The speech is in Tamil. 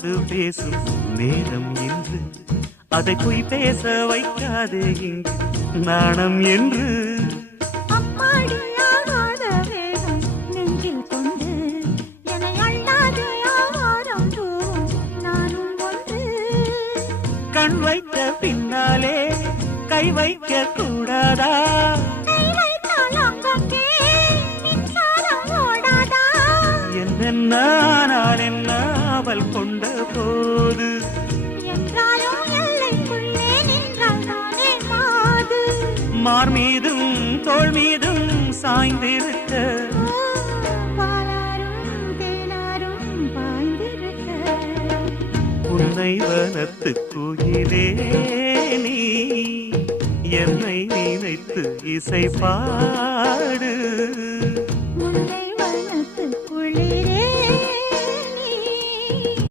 உன்னோடு பேசும் நேரம் என்று அதை போய் பேச வைக்காதே இங்கு நாணம் என்று கண் வைத்த பின்னாலே கை வைக்க கூடாதா என்னென்னால் என்ன அவள் கொண்ட போது மார் மீதும் தோள் மீதும் சாய்ந்திருக்க உன்னை வனத்து குயிலே நீ என்னை நினைத்து இசை பாடு.